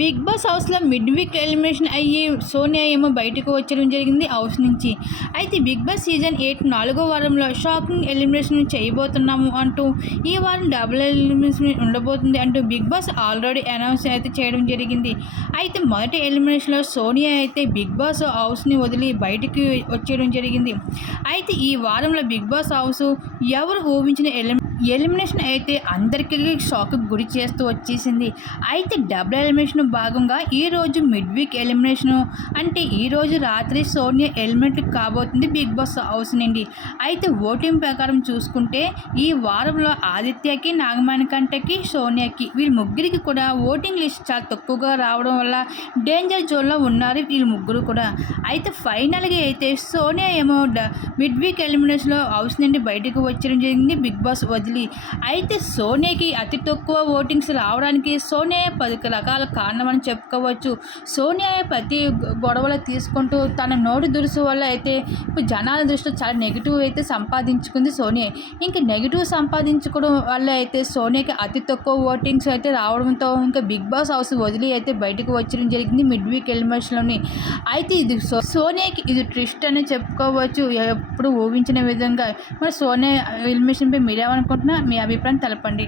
Big boss హౌస్లో mid week elimination అయ్యి సోనియా ఏమో బయటకు వచ్చడం జరిగింది హౌస్ నుంచి. అయితే బిగ్ బాస్ సీజన్ 8 4వ వారంలో షాకింగ్ ఎలిమినేషన్ చేయబోతున్నాము అంటూ ఈ వారం డబుల్ ఎలిమినేషన్ ఉండబోతుంది అంటూ బిగ్ బాస్ ఆల్రెడీ అనౌన్స్ అయితే చేయడం జరిగింది. అయితే మొదటి ఎలిమినేషన్లో సోనియా అయితే బిగ్ బాస్ హౌస్ని వదిలి బయటికి వచ్చేయడం జరిగింది. అయితే ఈ వారంలో బిగ్ బాస్ హౌస్ ఎవరు ఊహించిన ఎలిమినేషన్ అయితే అందరికీ షాక్కి గురి చేస్తూ వచ్చేసింది. అయితే డబుల్ ఎలిమినేషన్ భాగంగా ఈరోజు మిడ్ వీక్ ఎలిమినేషను అంటే ఈరోజు రాత్రి సోనియా ఎలిమినేట్ కాబోతుంది బిగ్ బాస్ హౌస్ నుండి. అయితే ఓటింగ్ ప్రకారం చూసుకుంటే ఈ వారంలో ఆదిత్యకి, నాగమణికంటకి, సోనియాకి వీళ్ళ ముగ్గురికి కూడా ఓటింగ్ లిస్ట్ చాలా తక్కువగా రావడం వల్ల డేంజర్ జోన్లో ఉన్నారు వీళ్ళు ముగ్గురు కూడా. అయితే ఫైనల్గా అయితే సోనియా ఏమో మిడ్ వీక్ ఎలిమినేషన్లో హౌస్ నుండి బయటకు వచ్చడం జరిగింది బిగ్ బాస్ వదిలి. అయితే సోనియాకి అతి తక్కువ ఓటింగ్స్ రావడానికి సోనియా 10 రకాల కారణమని చెప్పుకోవచ్చు. సోనియా ప్రతి గొడవలు తీసుకుంటూ తన నోటి దురుసు వల్ల అయితే ఇప్పుడు జనాల దృష్టిలో చాలా నెగిటివ్ అయితే సంపాదించుకుంది సోనియా. ఇంకా నెగిటివ్ సంపాదించుకోవడం వల్ల అయితే సోనియాకి అతి తక్కువ ఓటింగ్స్ అయితే రావడంతో ఇంకా బిగ్ బాస్ హౌస్ వదిలి అయితే బయటకు వచ్చడం జరిగింది మిడ్ వీక్ ఎలిమినేషన్లోని. అయితే ఇది సోనియాకి ఇది ట్విస్ట్ అని చెప్పుకోవచ్చు. ఎప్పుడు ఊహించిన విధంగా మరి సోనియా ఎలిమినేషన్పై మీరేమనుకుంటున్నా మీ అభిప్రాయం తెలపండి.